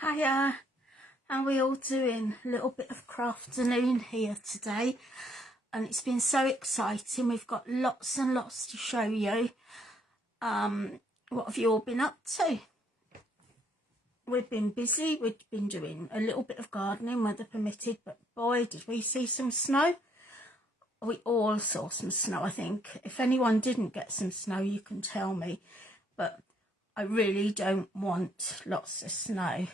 Hiya, how are we all doing? A little bit of crafternoon here today, and it's been so exciting. We've got lots and lots to show you. What have you all been up to? We've been busy. We've been doing a little bit of gardening, weather permitted, but boy, did we see some snow. We all saw some snow, I think. If anyone didn't get some snow, you can tell me, but I really don't want lots of snow.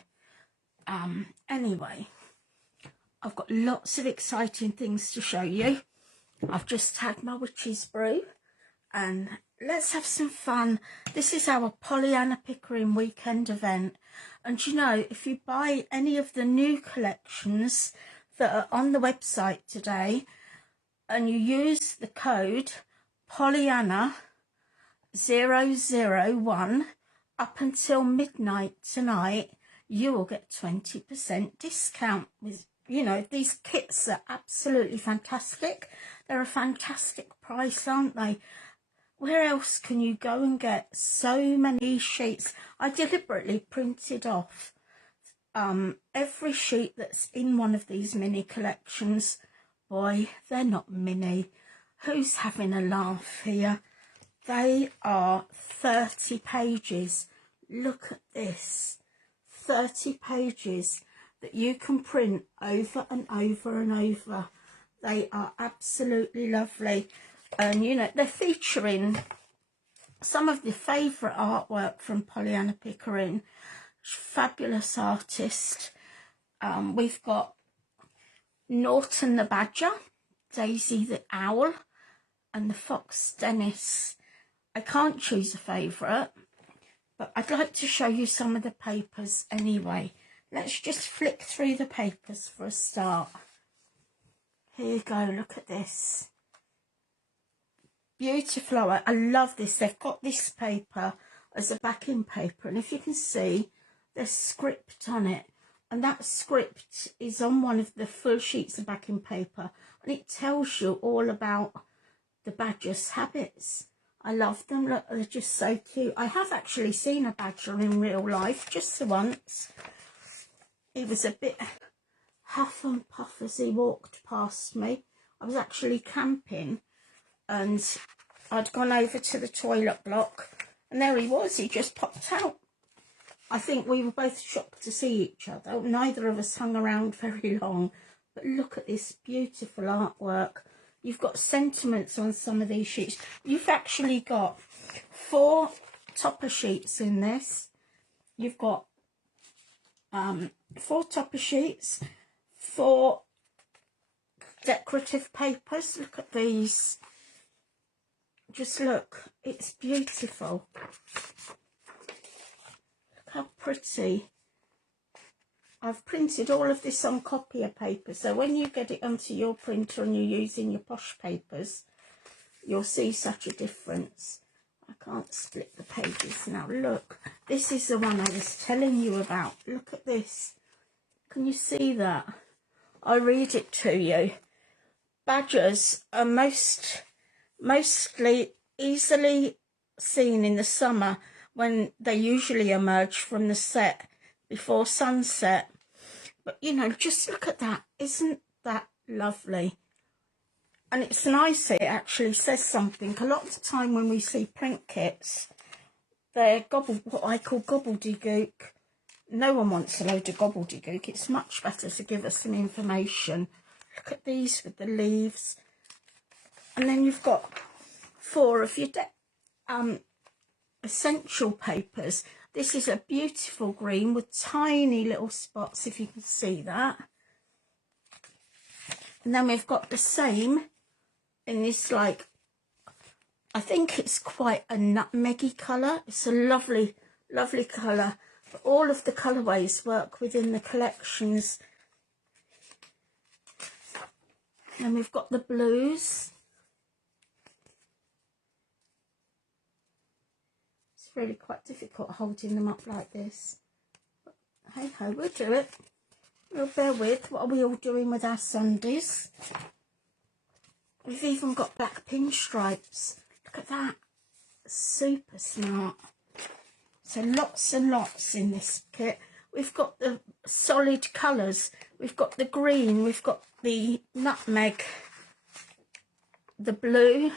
Anyway, I've got lots of exciting things to show you. I've just had my witch's brew and let's have some fun. This is our Pollyanna Pickering weekend event, and you know, if you buy any of the new collections that are on the website today and you use the code Pollyanna 001 up until midnight tonight, you will get 20% discount. With, you know, these kits are absolutely fantastic. They're a fantastic price, aren't they? Where else can you go and get so many sheets? I deliberately printed off every sheet that's in one of these mini collections. Boy, they're not mini. Who's having a laugh here? They are 30 pages. Look at this. 30 pages that you can print over and over and over. They are absolutely lovely. And you know, they're featuring some of the favourite artwork from Pollyanna Pickering. Fabulous artist. We've got Norton the Badger, Daisy the Owl, and the Fox Dennis. I can't choose a favourite, but I'd like to show you some of the papers anyway. Let's just flick through the papers for a start. Here you go, look at this. Beautiful. I love this. They've got this paper as a backing paper, and if you can see, there's script on it. And that script is on one of the full sheets of backing paper, and it tells you all about the badger's habits. I love them. Look, they're just so cute. I have actually seen a badger in real life just once. He was a bit huff and puff as he walked past me. I was actually camping and I'd gone over to the toilet block and there he was. He just popped out. I think we were both shocked to see each other. Neither of us hung around very long. But look at this beautiful artwork. You've got sentiments on some of these sheets. You've actually got 4 topper sheets in this. You've got 4 topper sheets, 4 decorative papers. Look at these. Just look, it's beautiful. Look how pretty. I've printed all of this on copier paper, so when you get it onto your printer and you're using your posh papers, you'll see such a difference. I can't split the pages now. Look, this is the one I was telling you about. Look at this. Can you see that? I'll read it to you. Badgers are mostly easily seen in the summer when they usually emerge from the set before sunset. But you know, just look at that. Isn't that lovely? And it's nice, it actually says something. A lot of the time when we see print kits, they're what I call gobbledygook. No one wants a load of gobbledygook. It's much better to give us some information. Look at these with the leaves. And then you've got 4 of your essential papers. This is a beautiful green with tiny little spots, if you can see that. And then we've got the same in this, like, I think it's quite a nutmeggy colour. It's a lovely, lovely colour. But all of the colourways work within the collections. And we've got the blues. It's really quite difficult holding them up like this. But hey ho, we'll do it. We'll bear with. What are we all doing with our Sundays? We've even got black pinstripes. Look at that. Super smart. So lots and lots in this kit. We've got the solid colours. We've got the green. We've got the nutmeg, the blue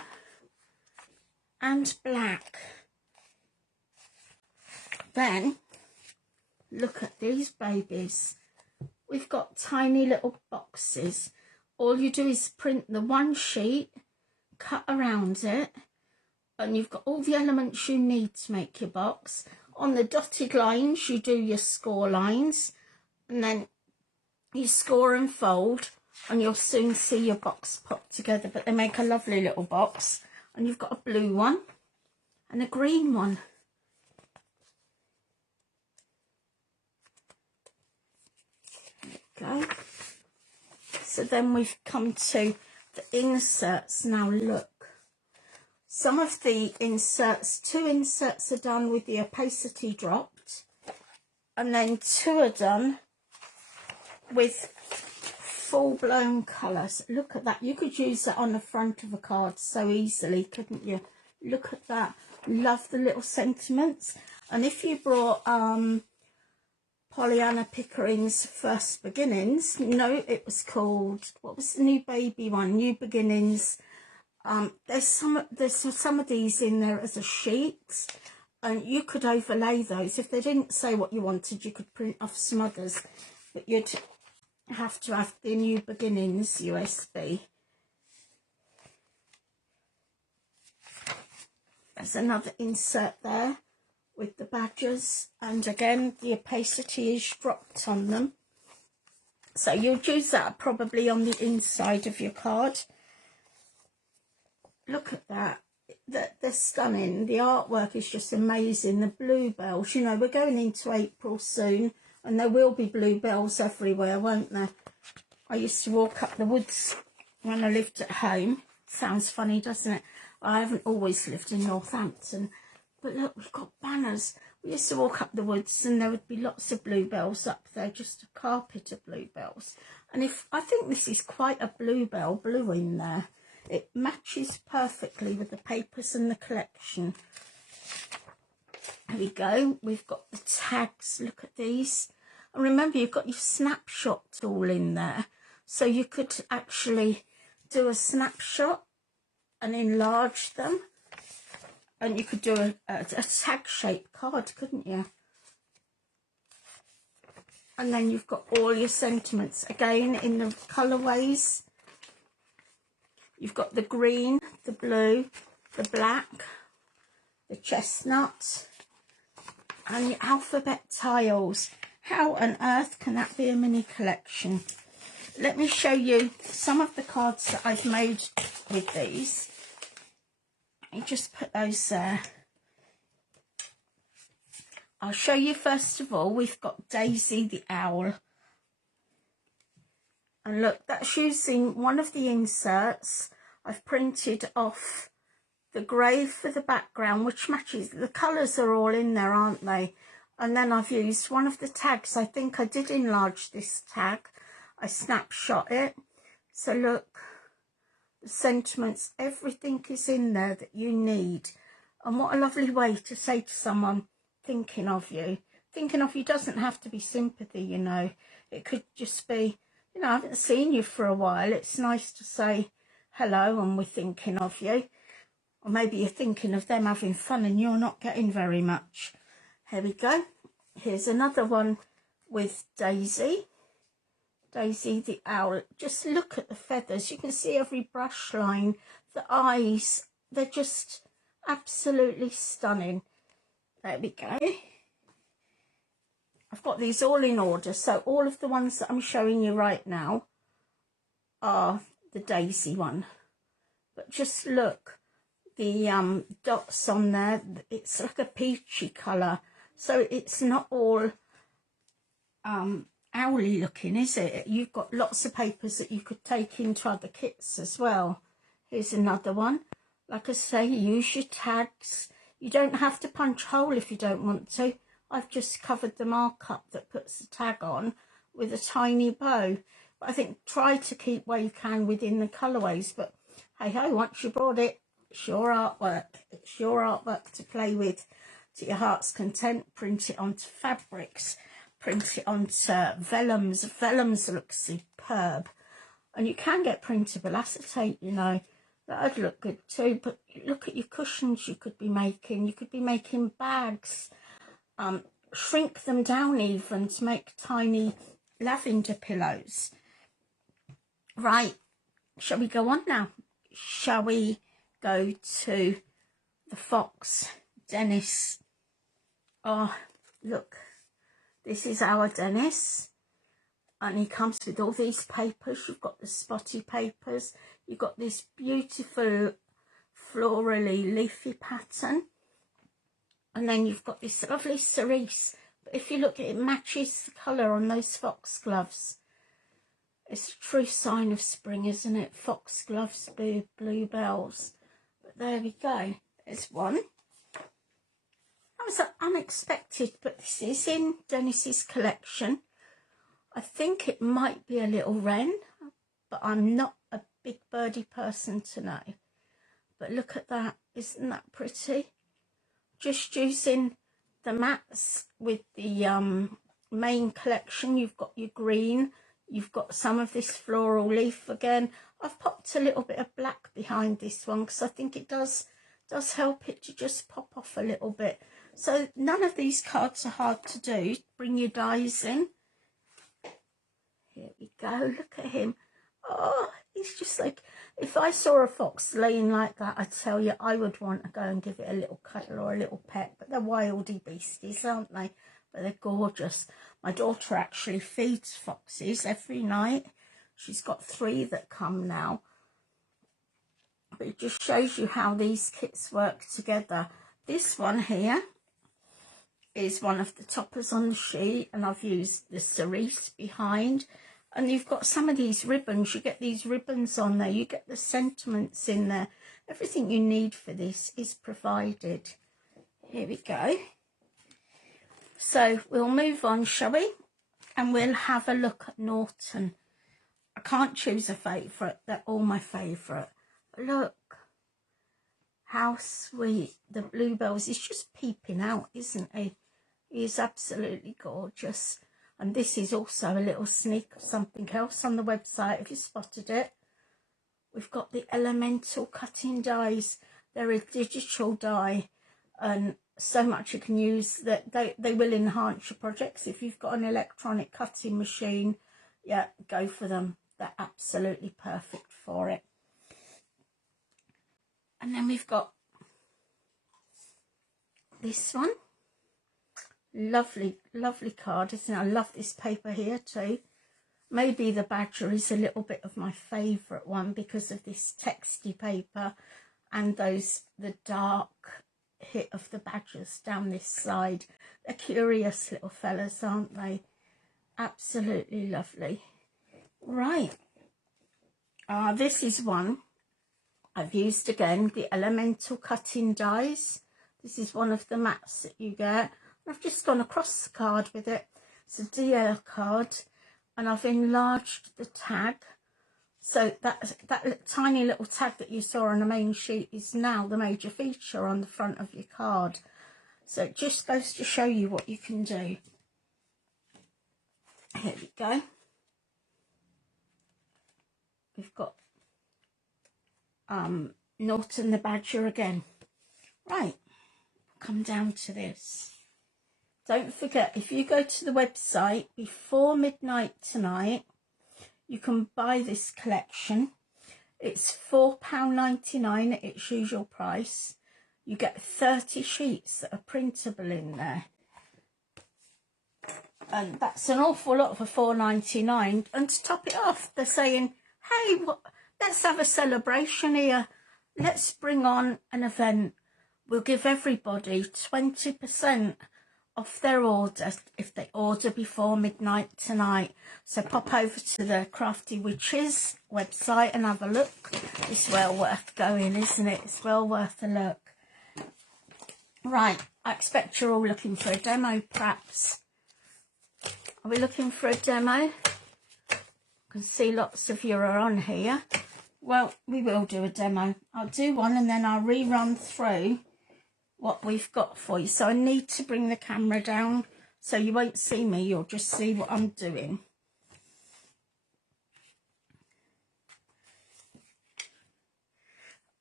and black. Then look at these babies. We've got tiny little boxes. All you do is print the one sheet, cut around it, and you've got all the elements you need to make your box. On the dotted lines, you do your score lines, and then you score and fold, and you'll soon see your box pop together. But they make a lovely little box. And you've got a blue one and a green one. There we go. So then we've come to the inserts. Now look. Some of the inserts, 2 inserts are done with the opacity dropped, and then 2 are done with full-blown colours. Look at that. You could use that on the front of a card so easily, couldn't you? Look at that. Love the little sentiments. And if you brought Pollyanna Pickering's First Beginnings, no, it was called, what was the new baby one? New Beginnings. There's some of these in there as a sheet, and you could overlay those. If they didn't say what you wanted, you could print off some others, but you'd have to have the New Beginnings USB. There's another insert there with the badges, and again the opacity is dropped on them, so you'll use that probably on the inside of your card. Look at that. They're stunning. The artwork is just amazing. The bluebells, you know, we're going into April soon, and there will be bluebells everywhere, won't there? I used to walk up the woods when I lived at home. Sounds funny, doesn't it? I haven't always lived in Northampton. But look, we've got banners. We used to walk up the woods and there would be lots of bluebells up there, just a carpet of bluebells. And I think this is quite a bluebell blue in there. It matches perfectly with the papers and the collection. There we go. We've got the tags. Look at these. And remember, you've got your snapshot tool in there. So you could actually do a snapshot and enlarge them. And you could do a tag-shaped card, couldn't you? And then you've got all your sentiments. Again, in the colourways. You've got the green, the blue, the black, the chestnut, and your alphabet tiles. How on earth can that be a mini collection? Let me show you some of the cards that I've made with these. Let me just put those there. I'll show you first of all, we've got Daisy the Owl. And look, that's using one of the inserts. I've printed off the grey for the background, which matches. The colours are all in there, aren't they? And then I've used one of the tags. I think I did enlarge this tag. I snapshot it. So look, the sentiments, everything is in there that you need. And what a lovely way to say to someone, thinking of you. Thinking of you doesn't have to be sympathy, you know. It could just be, you know, I haven't seen you for a while. It's nice to say hello and we're thinking of you. Or maybe you're thinking of them having fun and you're not getting very much. Here we go. Here's another one with Daisy. Daisy the Owl. Just look at the feathers. You can see every brush line. The eyes, they're just absolutely stunning. There we go. I've got these all in order. So all of the ones that I'm showing you right now are the Daisy one. But just look, the dots on there, it's like a peachy colour. So it's not all owly looking, is it? You've got lots of papers that you could take into other kits as well. Here's another one. Like I say, use your tags. You don't have to punch a hole if you don't want to. I've just covered the markup that puts the tag on with a tiny bow. But I think try to keep where you can within the colourways. But hey ho, once you bought it, it's your artwork. It's your artwork to play with to your heart's content. Print it onto fabrics. Print it onto vellums. Vellums look superb. And you can get printable acetate, you know. That'd look good too. But look at your cushions you could be making. You could be making bags. Shrink them down even to make tiny lavender pillows. Right, shall we go on now? Shall we go to the Fox Dennis? Oh, look, this is our Dennis. And he comes with all these papers. You've got the spotty papers. You've got this beautiful florally leafy pattern. And then you've got this lovely cerise. But if you look, it matches the colour on those fox gloves. It's a true sign of spring, isn't it? Fox gloves, bluebells. But there we go. There's one. That was unexpected, but this is in Dennis's collection. I think it might be a little wren, but I'm not a big birdie person to know. But look at that. Isn't that pretty? Just using the mats with the main collection. You've got your green. You've got some of this floral leaf again. I've popped a little bit of black behind this one because I think it does help it to just pop off a little bit. So none of these cards are hard to do. Bring your dies in. Here we go. Look at him. Oh, he's just like, if I saw a fox laying like that, I tell you, I would want to go and give it a little cuddle or a little pet. But they're wildy beasties, aren't they? But they're gorgeous. My daughter actually feeds foxes every night. She's got 3 that come now. But it just shows you how these kits work together. This one here is one of the toppers on the sheet, and I've used the cerise behind. And you've got some of these ribbons. You get these ribbons on there. You get the sentiments in there. Everything you need for this is provided. Here we go. So we'll move on, shall we? And we'll have a look at Norton. I can't choose a favourite. They're all my favourite. But look how sweet. The bluebells. He's just peeping out, isn't he? He is absolutely gorgeous. And this is also a little sneak of something else on the website, if you spotted it. We've got the elemental cutting dies. They're a digital die, and so much you can use that they will enhance your projects. If you've got an electronic cutting machine, yeah, go for them. They're absolutely perfect for it. And then we've got this one. Lovely, lovely card, isn't it? I love this paper here too. Maybe the badger is a little bit of my favourite one because of this texty paper and the dark hit of the badgers down this side. They're curious little fellas, aren't they? Absolutely lovely. Right. This is one I've used again, the elemental cutting dies. This is one of the mats that you get. I've just gone across the card with it. It's a DL card, and I've enlarged the tag. So that tiny little tag that you saw on the main sheet is now the major feature on the front of your card. So it just goes to show you what you can do. Here we go. We've got Norton the Badger again. Right, come down to this. Don't forget, if you go to the website before midnight tonight, you can buy this collection. It's £4.99 at its usual price. You get 30 sheets that are printable in there. And that's an awful lot for £4.99. And to top it off, they're saying, hey, let's have a celebration here. Let's bring on an event. We'll give everybody 20% off their order if they order before midnight tonight. So pop over to the Crafty Witches website and have a look. It's well worth going, isn't it? It's well worth a look. Right, I expect you're all looking for a demo, perhaps. Are we looking for a demo? I can see lots of you are on here. Well, we will do a demo. I'll do one and then I'll rerun through what we've got for you. So I need to bring the camera down so you won't see me, you'll just see what I'm doing.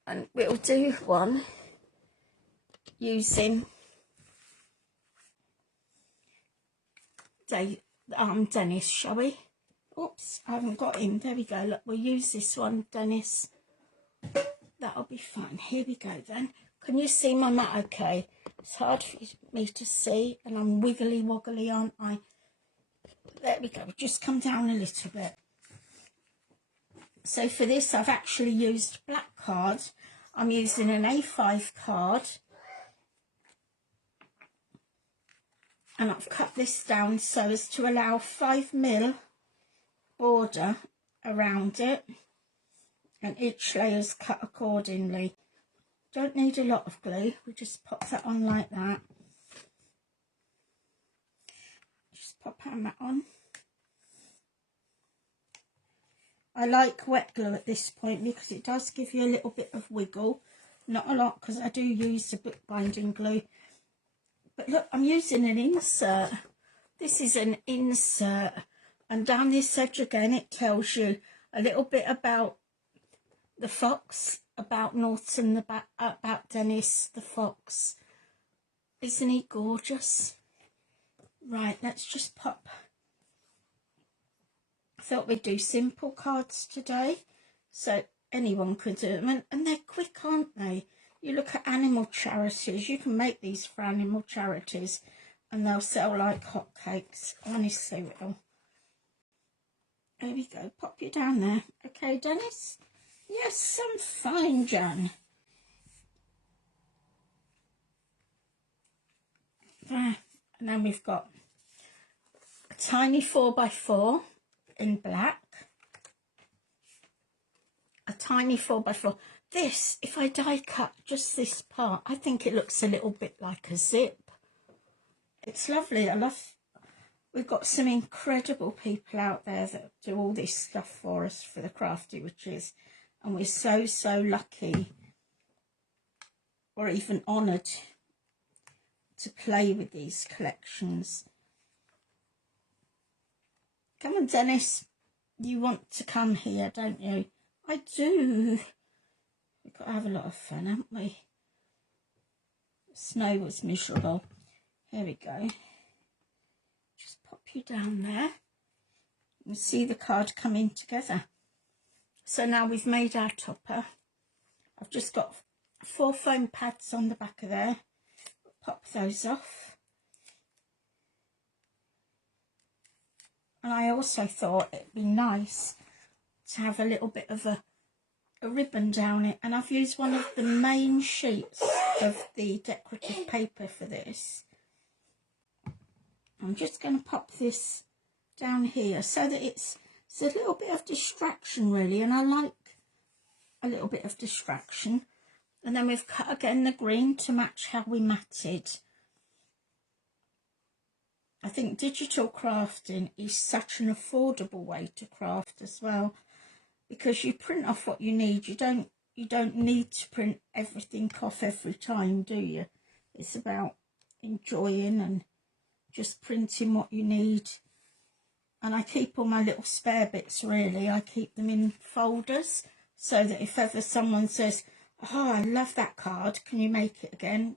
And we'll do one using Dennis, shall we? Oops, I haven't got him. There we go. Look, we'll use this one, Dennis. That'll be fine. Here we go then. Can you see my mat okay? It's hard for me to see and I'm wiggly woggly, aren't I? There we go. Just come down a little bit. So for this I've actually used black card. I'm using an A5 card. And I've cut this down so as to allow 5mm border around it. And each layer's cut accordingly. Don't need a lot of glue, we just pop that on like that. Just pop our mat on. I like wet glue at this point because it does give you a little bit of wiggle. Not a lot because I do use the bookbinding glue. But look, I'm using an insert. This is an insert. And down this edge again it tells you a little bit about the fox, about Norton, about Dennis the fox. Isn't he gorgeous? Right, let's just pop. I thought we'd do simple cards today, so anyone could do them, and they're quick, aren't they? You look at animal charities, you can make these for animal charities, and they'll sell like hotcakes. Honestly, will. There we go, pop you down there. Okay, Dennis? Yes, I'm fine, Jan. There. And then we've got a tiny 4x4 in black. A tiny 4x4. This, if I die cut just this part, I think it looks a little bit like a zip. It's lovely. I love, we've got some incredible people out there that do all this stuff for us for the Crafty Witches. And we're so, so lucky or even honoured to play with these collections. Come on, Dennis. You want to come here, don't you? I do. We've got to have a lot of fun, haven't we? The snow was miserable. Here we go. Just pop you down there. And see the card coming together. So now we've made our topper. I've just got 4 foam pads on the back of there. Pop those off. And I also thought it'd be nice to have a little bit of a ribbon down it. And I've used one of the main sheets of the decorative paper for this. I'm just going to pop this down here so that it's a little bit of distraction really, and I like a little bit of distraction. And then we've cut again the green to match how we matted. I think digital crafting is such an affordable way to craft as well, because you print off what you need. You don't need to print everything off every time, do you? It's about enjoying and just printing what you need. And I keep all my little spare bits really. I keep them in folders so that if ever someone says, oh, I love that card, can you make it again?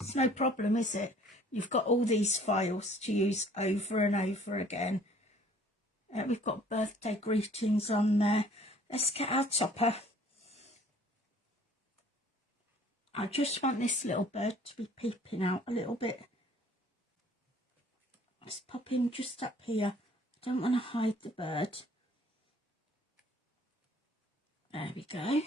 It's no problem, is it? You've got all these files to use over and over again. We've got birthday greetings on there. Let's get our topper. I just want this little bird to be peeping out a little bit. Let's pop him just up here. I don't want to hide the bird. There we go.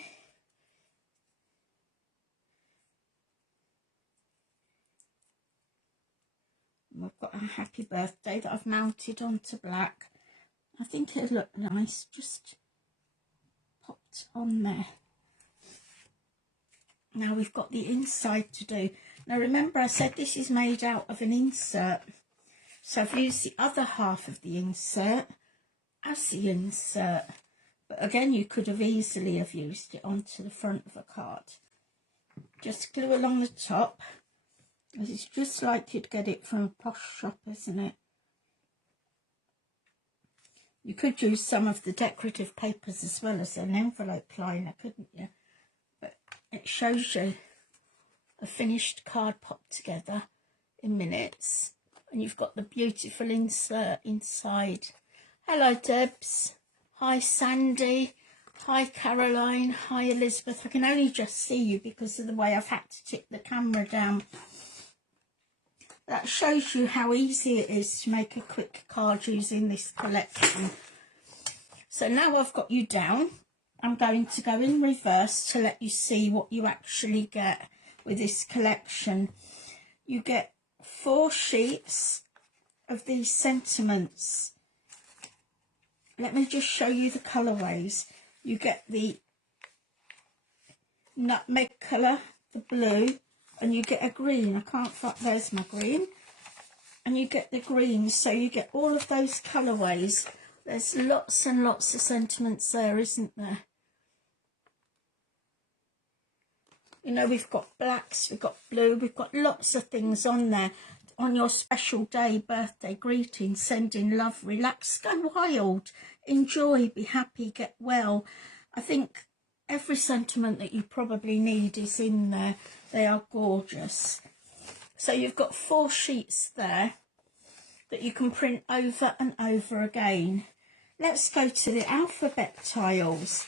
we've got a happy birthday that I've mounted onto black. I think it'll look nice, just popped on there. Now we've got the inside to do. Now remember I said this is made out of an insert. So I've used the other half of the insert as the insert. But again, you could have easily have used it onto the front of a card. Just glue along the top. It's just like you'd get it from a posh shop, isn't it? You could use some of the decorative papers as well as an envelope liner, couldn't you? But it shows you a finished card popped together in minutes. And you've got the beautiful insert inside. Hello, Debs. Hi, Sandy. Hi, Caroline. Hi, Elizabeth. I can only just see you because of the way I've had to tip the camera down. That shows you how easy it is to make a quick card using this collection. So now I've got you down, I'm going to go in reverse to let you see what you actually get with this collection. You get 4 sheets of these sentiments. Let me just show you the colourways. You get the nutmeg colour, the blue, and you get a green. I can't find, there's my green. And you get the green, so you get all of those colourways. There's lots and lots of sentiments there, isn't there? You know, we've got blacks, we've got blue, we've got lots of things on there. On your special day, birthday, greetings, sending love, relax, go wild, enjoy, be happy, get well. I think every sentiment that you probably need is in there. They are gorgeous. So you've got 4 sheets there that you can print over and over again. Let's go to the alphabet tiles.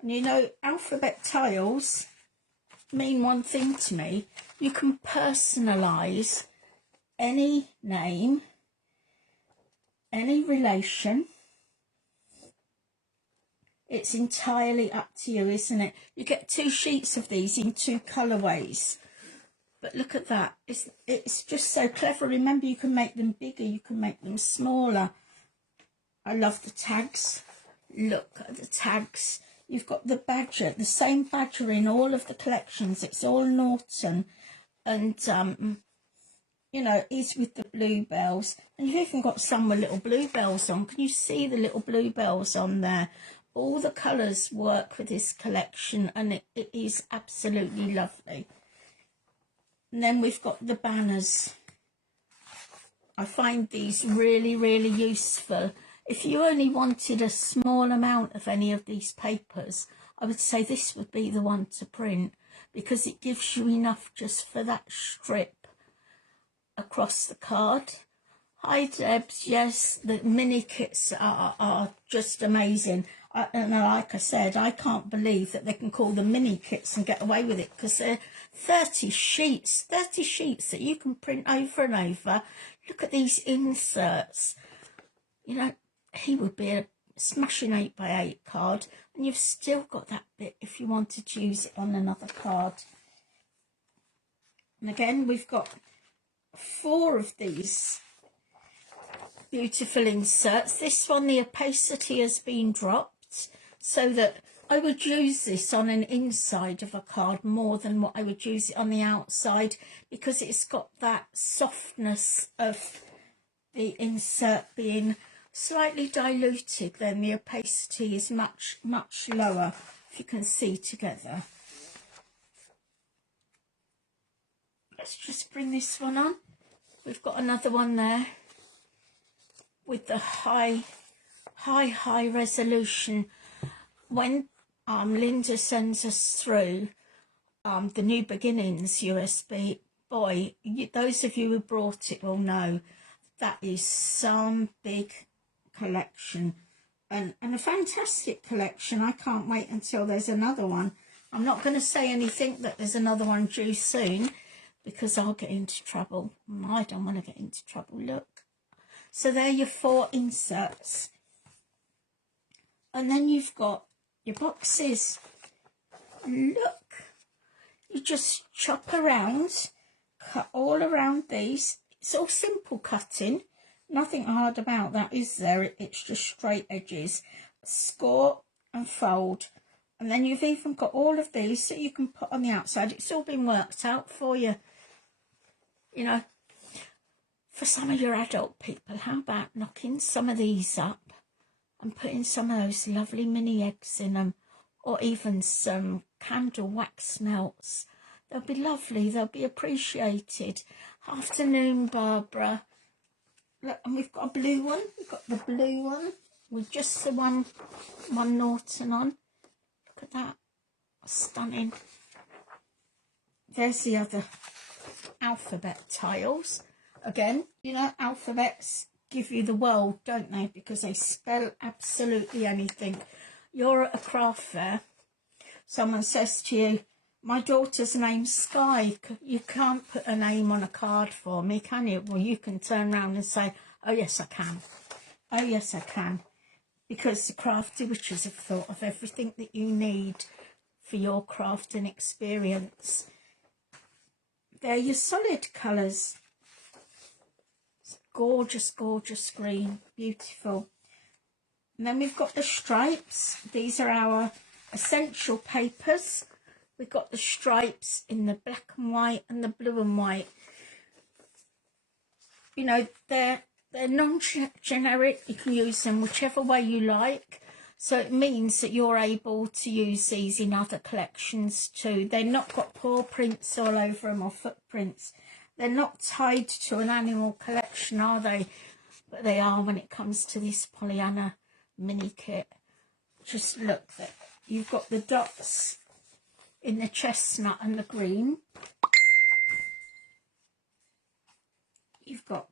And you know, alphabet tiles mean one thing to me. You can personalise any name, any relation. It's entirely up to you, isn't it? You get 2 sheets of these in 2 colourways. But look at that. It's just so clever. Remember, you can make them bigger, you can make them smaller. I love the tags. Look at the tags. You've got the badger, the same badger in all of the collections. It's all Norton. And, you know, it's with the bluebells. And you've even got some with little bluebells on. Can you see the little bluebells on there? All the colours work with this collection, and it is absolutely lovely. And then we've got the banners. I find these really, really useful. If you only wanted a small amount of any of these papers, I would say this would be the one to print, because it gives you enough just for that strip across the card. Hi, Debs. Yes, the mini kits are just amazing. And like I said, I can't believe that they can call them mini kits and get away with it, because they're 30 sheets that you can print over and over. Look at these inserts. You know, he would be a smashing 8x8 card, and you've still got that bit if you wanted to use it on another card. And again, we've got 4 of these beautiful inserts. This one, the opacity has been dropped, so that I would use this on an inside of a card more than what I would use it on the outside, because it's got that softness of the insert being slightly diluted. Then the opacity is much, much lower, if you can see together. Let's just bring this one on. We've got another one there with the high resolution. When Linda sends us through the New Beginnings USB, boy, those of you who brought it will know that is some big collection, and a fantastic collection. I can't wait until there's another one. I'm not going to say anything that there's another one due soon, because I'll get into trouble. I don't want to get into trouble. Look. So there are your 4 inserts. And then you've got your boxes. Look. You just chop around, cut all around these. it's all simple cutting, nothing hard about that, is there? It's just straight edges, score and fold. And then you've even got all of these that you can put on the outside. It's all been worked out for you. You know, for some of your adult people, how about knocking some of these up and putting some of those lovely mini eggs in them, or even some candle wax melts. They'll be lovely, they'll be appreciated. Afternoon, Barbara. Look, and we've got a blue one. We've got the blue one with just the one Norton on. Look at that. Stunning. There's the other alphabet tiles. Again, you know, alphabets give you the world, don't they? Because they spell absolutely anything. You're at a craft fair. Someone says to you, my daughter's name's Sky. You can't put a name on a card for me, can you? Well, you can turn around and say, oh, yes, I can. Oh, yes, I can. Because the Crafty Witches have thought of everything that you need for your crafting experience. They're your solid colours. It's gorgeous, gorgeous green. Beautiful. And then we've got the stripes. These are our essential papers. We've got the stripes in the black and white and the blue and white. You know, they're non-generic. You can use them whichever way you like. So it means that you're able to use these in other collections too. They're not got paw prints all over them or footprints. They're not tied to an animal collection, are they? But they are when it comes to this Pollyanna mini kit. Just look, you've got the dots in the chestnut and the green. You've got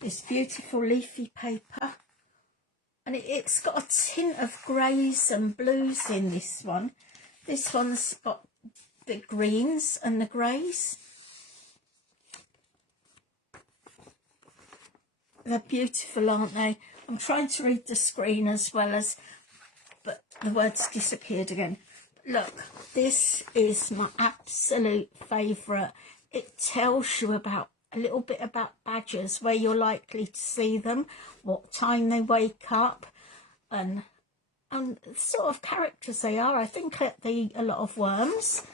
this beautiful leafy paper, and it's got a tint of greys and blues in this one. This one's got the greens and the greys. They're beautiful, aren't they? I'm trying to read the screen as well as, but the words disappeared again. Look, this is my absolute favourite. It tells you about a little bit about badgers, where you're likely to see them, what time they wake up, and the sort of characters they are. I think they eat a lot of worms.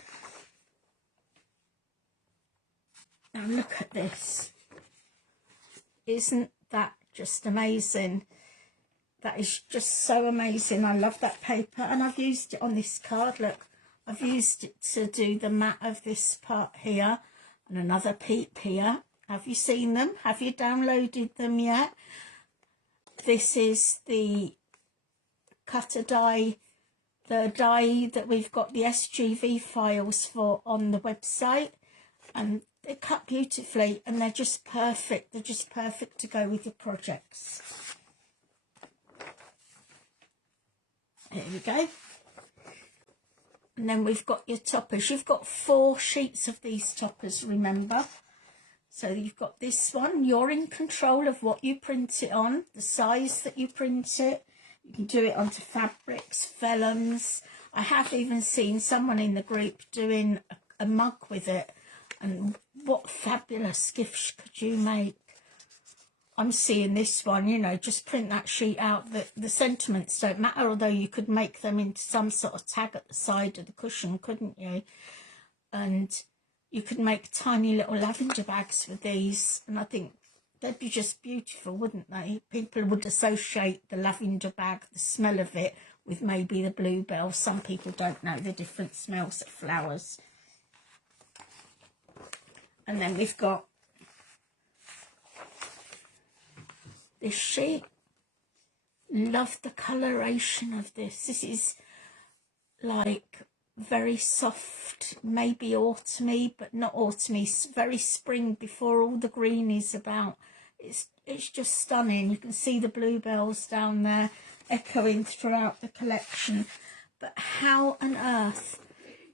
Now look at this. Isn't that just amazing? That is just so amazing. I love that paper, and I've used it on this card. Look, I've used it to do the mat of this part here, and another peep here. Have you seen them? Have you downloaded them yet? This is the cutter die, the die that we've got the SGV files for on the website, and they're cut beautifully, and they're just perfect. They're just perfect to go with your projects. Here we go. And then we've got your toppers. You've got 4 sheets of these toppers, remember. So you've got this one. You're in control of what you print it on, the size that you print it. You can do it onto fabrics, vellums. I have even seen someone in the group doing a mug with it. And what fabulous gifts could you make? I'm seeing this one, you know, just print that sheet out. The sentiments don't matter, although you could make them into some sort of tag at the side of the cushion, couldn't you? And you could make tiny little lavender bags with these, and I think they'd be just beautiful, wouldn't they? People would associate the lavender bag, the smell of it, with maybe the bluebell. Some people don't know the different smells of flowers. And then we've got this sheet. Love the coloration of this. This is like very soft, maybe autumny, but not autumny, very spring before all the green is about. It's just stunning. You can see the bluebells down there echoing throughout the collection. But how on earth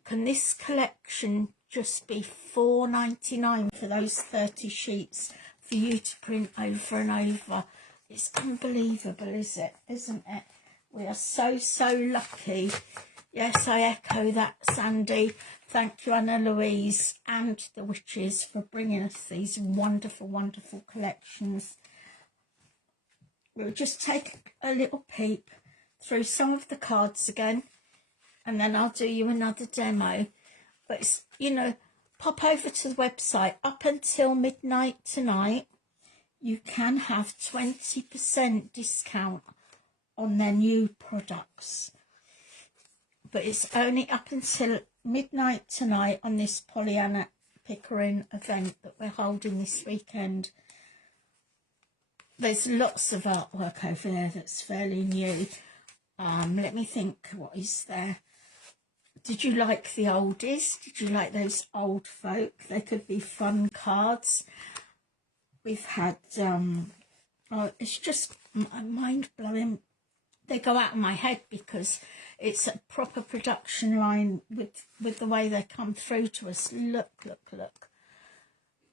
can this collection just be $4.99 for those 30 sheets for you to print over and over? It's unbelievable, isn't it? We are so lucky. Yes, I echo that, Sandy. Thank you, Anna Louise and the witches, for bringing us these wonderful, wonderful collections. We'll just take a little peep through some of the cards again, and then I'll do you another demo. But it's, you know, pop over to the website. Up until midnight tonight, you can have 20% discount on their new products. But it's only up until midnight tonight on this Pollyanna Pickering event that we're holding this weekend. There's lots of artwork over there that's fairly new. Let me think, what is there? Did you like the oldies? Did you like those old folk? They could be fun cards. We've had, oh, it's just mind-blowing. They go out of my head because it's a proper production line with the way they come through to us. Look, look, look.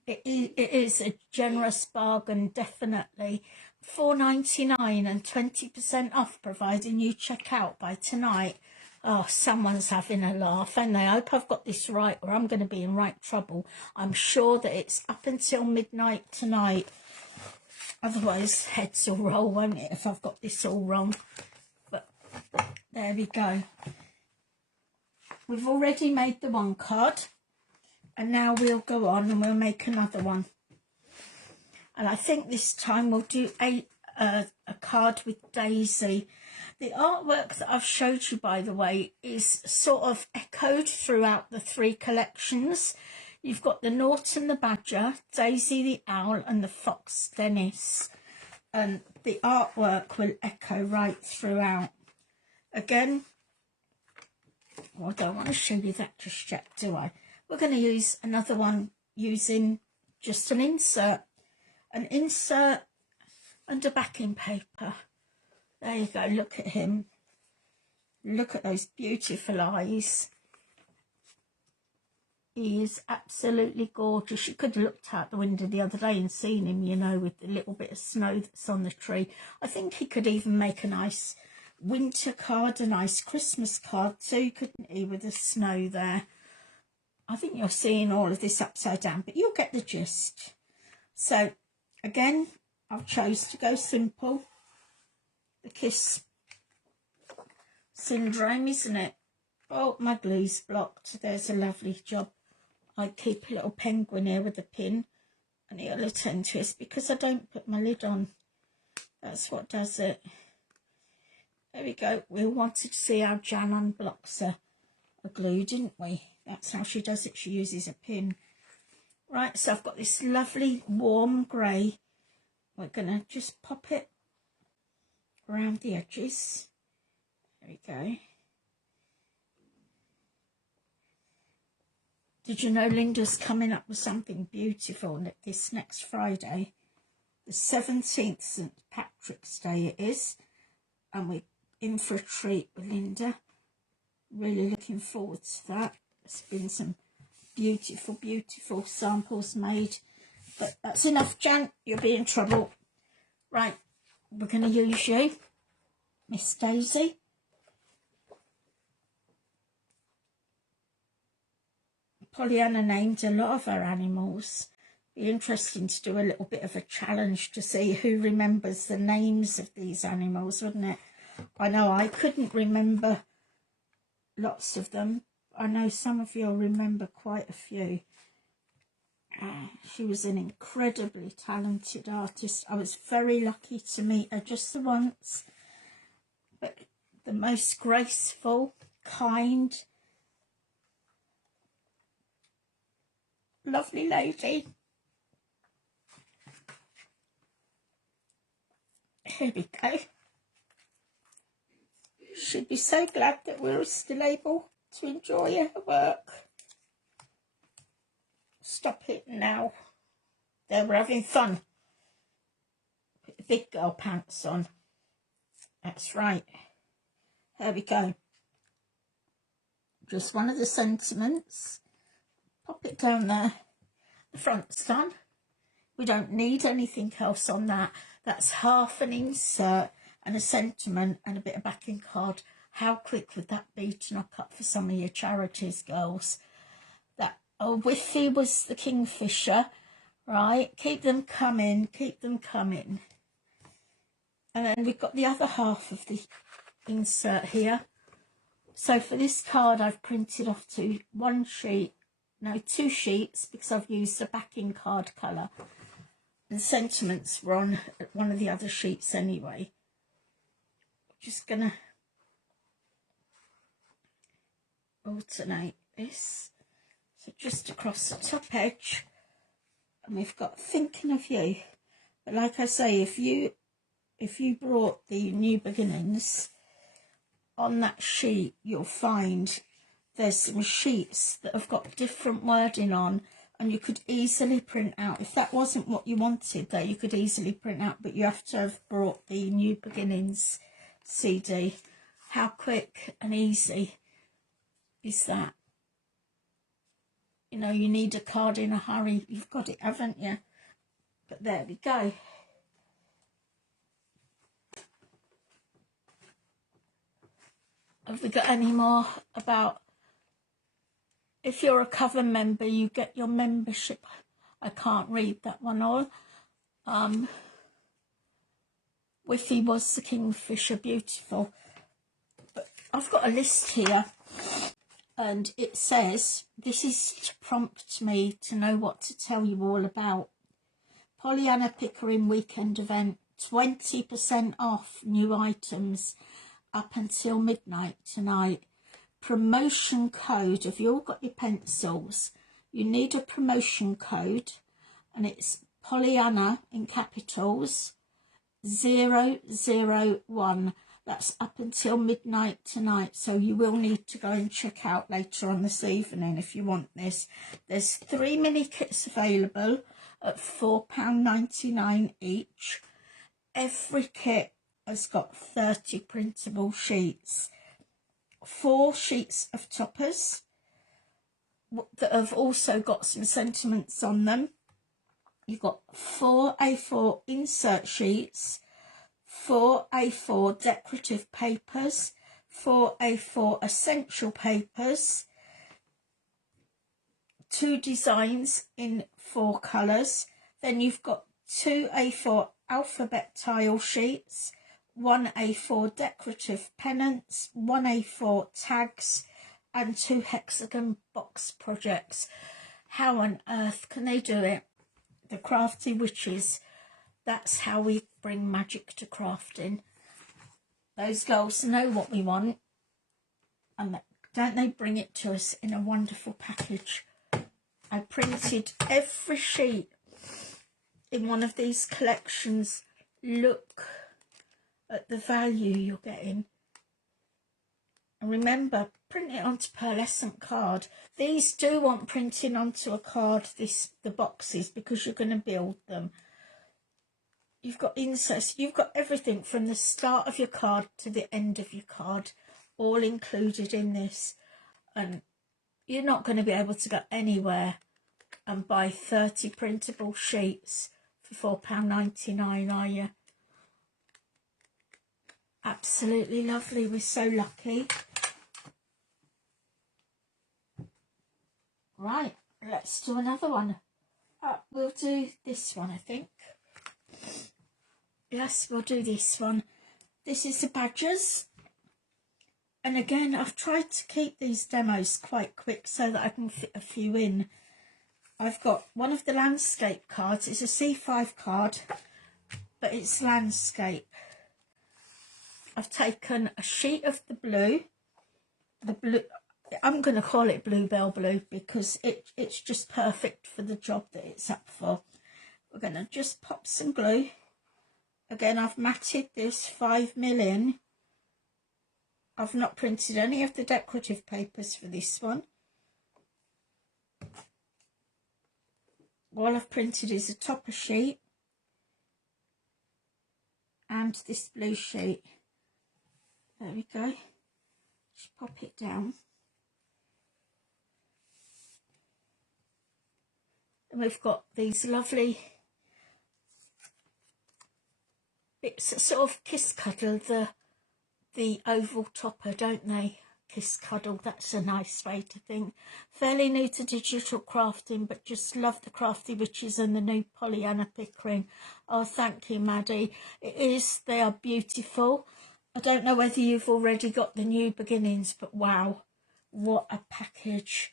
It is a generous bargain, definitely. $4.99 and 20% off, providing you check out by tonight. Oh, someone's having a laugh, and I hope I've got this right, or I'm going to be in right trouble. I'm sure that it's up until midnight tonight. Otherwise, heads will roll, won't it, if I've got this all wrong. But there we go. We've already made the one card, and now we'll go on and we'll make another one. And I think this time we'll do a card with Daisy. The artwork that I've showed you, by the way, is sort of echoed throughout the three collections. You've got the Norton the Badger, Daisy the Owl, and the Fox Dennis. And the artwork will echo right throughout. Again, well, I don't want to show you that just yet, do I? We're going to use another one using just an insert under backing paper. There you go, look at him. Look at those beautiful eyes. He is absolutely gorgeous. You could have looked out the window the other day and seen him, you know, with the little bit of snow that's on the tree. I think he could even make a nice winter card, a nice Christmas card too, couldn't he, with the snow there. I think you're seeing all of this upside down, but you'll get the gist. So, again, I've chose to go simple. The kiss syndrome, isn't it? Oh, my glue's blocked. There's a lovely job. I keep a little penguin here with a pin, and it'll attend to it because I don't put my lid on. That's what does it. There we go. We wanted to see how Jan unblocks a glue, didn't we? That's how she does it. She uses a pin. Right, so I've got this lovely warm grey. We're going to just pop it around the edges. There we go. Did you know Linda's coming up with something beautiful this next Friday? The 17th, St. Patrick's Day it is. And we're in for a treat with Linda. Really looking forward to that. There's been some beautiful, beautiful samples made. But that's enough, Jan. You'll be in trouble. Right, we're going to use you, Miss Daisy. Pollyanna named a lot of her animals. Be interesting to do a little bit of a challenge to see who remembers the names of these animals, wouldn't it? I know I couldn't remember lots of them. I know some of you will remember quite a few. She was an incredibly talented artist. I was very lucky to meet her just the once. But the most graceful, kind, lovely lady. Here we go. She'd be so glad that we're still able to enjoy her work. Stop it now. There, we're having fun. Put the big girl pants on. That's right. There we go. Just one of the sentiments. Pop it down there. The front's done. We don't need anything else on that. That's half an insert and a sentiment and a bit of backing card. How quick would that be to knock up for some of your charities, girls? That Whiffy was the kingfisher, right? Keep them coming, keep them coming. And then we've got the other half of the insert here. So for this card, I've printed off two sheets, because I've used the backing card colour. And sentiments were on one of the other sheets anyway. Just going to alternate this. So just across the top edge. And we've got thinking of you. But like I say, if you brought the New Beginnings on that sheet, you'll find there's some sheets that have got different wording on, and you could easily print out. If that wasn't what you wanted there, you could easily print out, but you have to have brought the New Beginnings CD. How quick and easy is that? You know, you need a card in a hurry. You've got it, haven't you? But there we go. Have we got any more about, if you're a Coven member, you get your membership? I can't read that one all. Whiffy was the kingfisher, beautiful. But I've got a list here, and it says, this is to prompt me to know what to tell you all about. Pollyanna Pickering weekend event, 20% off new items up until midnight tonight. Promotion code. Have you all got your pencils? You need a promotion code, and it's Pollyanna in capitals 001. That's up until midnight tonight, so you will need to go and check out later on this evening if you want this. There's 3 mini kits available at £4.99 each. Every kit has got 30 printable sheets, 4 sheets of toppers that have also got some sentiments on them. You've got 4 A4 insert sheets, 4 A4 decorative papers, 4 A4 essential papers, 2 designs in 4 colours. Then you've got 2 A4 alphabet tile sheets, 1 A4 decorative pennants, 1 A4 tags, and 2 hexagon box projects. How on earth can they do it? The Crafty Witches. That's how we bring magic to crafting. Those girls know what we want, and don't they bring it to us in a wonderful package? I printed every sheet in one of these collections. Look at the value you're getting. And remember, print it onto pearlescent card. These do want printing onto a card, the boxes, because you're going to build them. You've got inserts, you've got everything from the start of your card to the end of your card, all included in this. And you're not going to be able to go anywhere and buy 30 printable sheets for £4.99, are you? Absolutely lovely. We're so lucky. Right, let's do another one. We'll do this one, I think. Yes, we'll do this one. This is the badgers. And again, I've tried to keep these demos quite quick so that I can fit a few in. I've got one of the landscape cards. It's a C5 card, but it's landscape. I've taken a sheet of the blue, I'm going to call it Bluebell Blue because it's just perfect for the job that it's up for. We're going to just pop some glue. Again, I've matted this 5mm in. I've not printed any of the decorative papers for this one. All I've printed is a topper sheet and this blue sheet. There we go. Just pop it down. And we've got these lovely bits that sort of kiss cuddle the the oval topper, don't they? Kiss Cuddle, that's a nice way to think. Fairly new to digital crafting, but just love the Crafty Witches and the new Pollyanna Pickering. Oh, thank you, Maddie. It is, they are beautiful. I don't know whether you've already got the New Beginnings, but wow, what a package.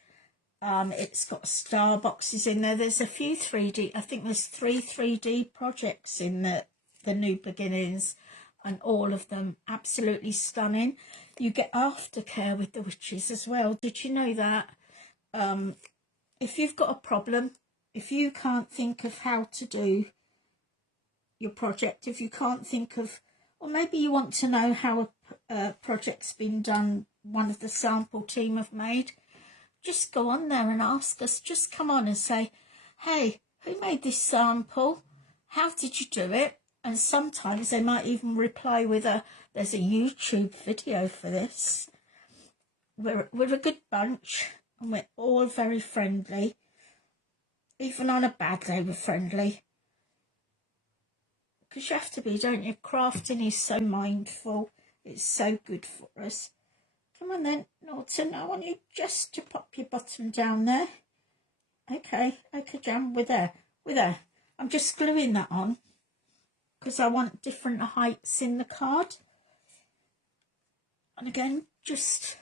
It's got star boxes in there. There's a few 3D, I think there's 3 3D projects in the New Beginnings, and all of them absolutely stunning. You get aftercare with the witches as well. Did you know that? If you've got a problem, if you can't think of how to do your project, if you can't think of, or maybe you want to know how a project's been done, one of the sample team have made, just go on there and ask us. Just come on and say, hey, who made this sample? How did you do it? And sometimes they might even reply with there's a YouTube video for this. We're a good bunch, and we're all very friendly. Even on a bad day, we're friendly. Because you have to be, don't you? Crafting is so mindful. It's so good for us. Come on then, Norton, I want you just to pop your bottom down there. Okay, Jam, we're there. I'm just gluing that on because I want different heights in the card. And again, just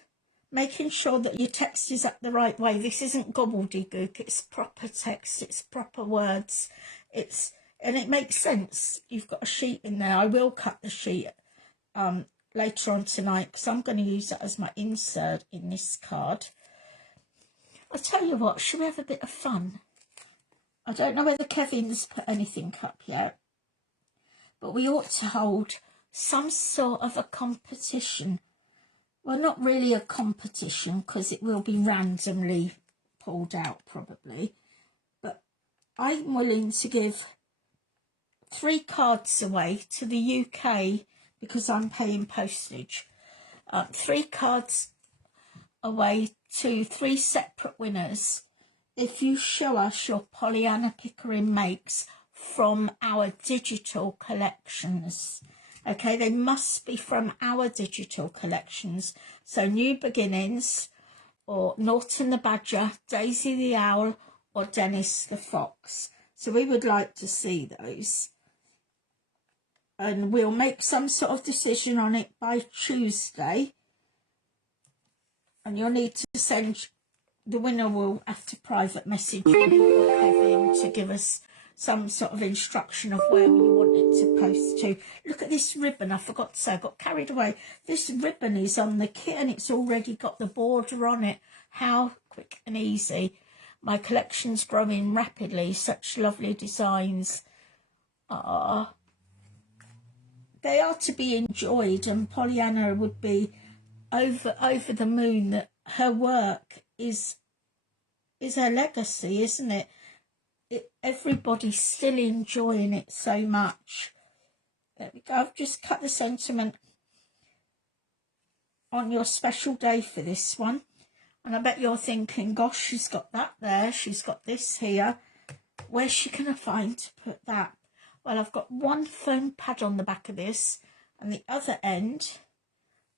making sure that your text is up the right way. This isn't gobbledygook, it's proper text, it's proper words. And it makes sense. You've got a sheet in there. I will cut the sheet later on tonight because I'm going to use that as my insert in this card. I'll tell you what, should we have a bit of fun? I don't know whether Kevin's put anything up yet, but we ought to hold some sort of a competition. Well, not really a competition because it will be randomly pulled out probably, but I'm willing to give 3 cards away to the UK because I'm paying postage. 3 cards away to 3 separate winners if you show us your Pollyanna Pickering makes from our digital collections. Okay, they must be from our digital collections. So New Beginnings, or Norton the Badger, Daisy the Owl, or Dennis the Fox. So we would like to see those. And we'll make some sort of decision on it by Tuesday. And you'll need to send, the winner will have to private message you or Kevin to give us some sort of instruction of where you want it to post to. Look at this ribbon, I forgot to say, I got carried away. This ribbon is on the kit and it's already got the border on it. How quick and easy. My collection's growing rapidly, such lovely designs. Ah. They are to be enjoyed, and Pollyanna would be over the moon that her work is her legacy, isn't it? Everybody's still enjoying it so much. There we go. I've just cut the sentiment on your special day for this one, and I bet you're thinking, gosh, she's got that there, she's got this here. Where's she gonna find to put that? Well, I've got one foam pad on the back of this, and the other end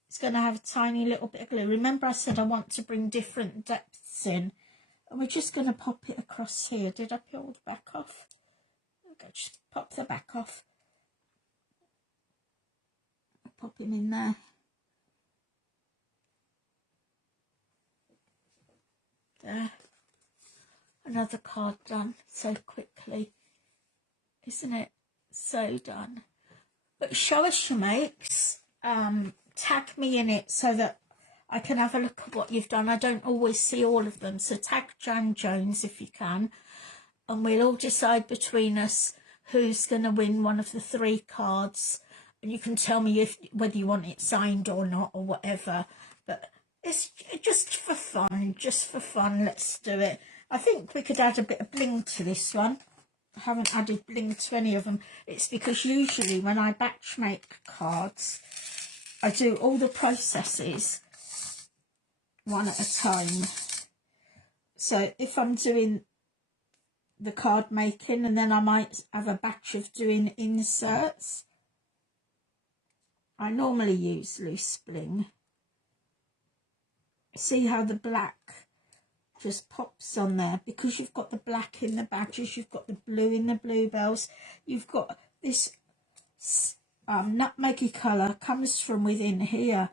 is going to have a tiny little bit of glue. Remember I said I want to bring different depths in, and we're just going to pop it across here. Did I peel the back off? Okay, just pop the back off. Pop him in there. There. Another card done so quickly, isn't it? So done. But show us your makes, tag me in it so that I can have a look at what you've done. I don't always see all of them, so tag Jan Jones if you can, and we'll all decide between us who's going to win one of the 3 cards, and you can tell me whether you want it signed or not or whatever. But it's just for fun, let's do it. I think we could add a bit of bling to this one. I haven't added bling to any of them. It's because usually when I batch make cards, I do all the processes one at a time. So if I'm doing the card making, and then I might have a batch of doing inserts, I normally use loose bling. See how the black just pops on there, because you've got the black in the badges, you've got the blue in the bluebells, you've got this nutmeggy colour comes from within here.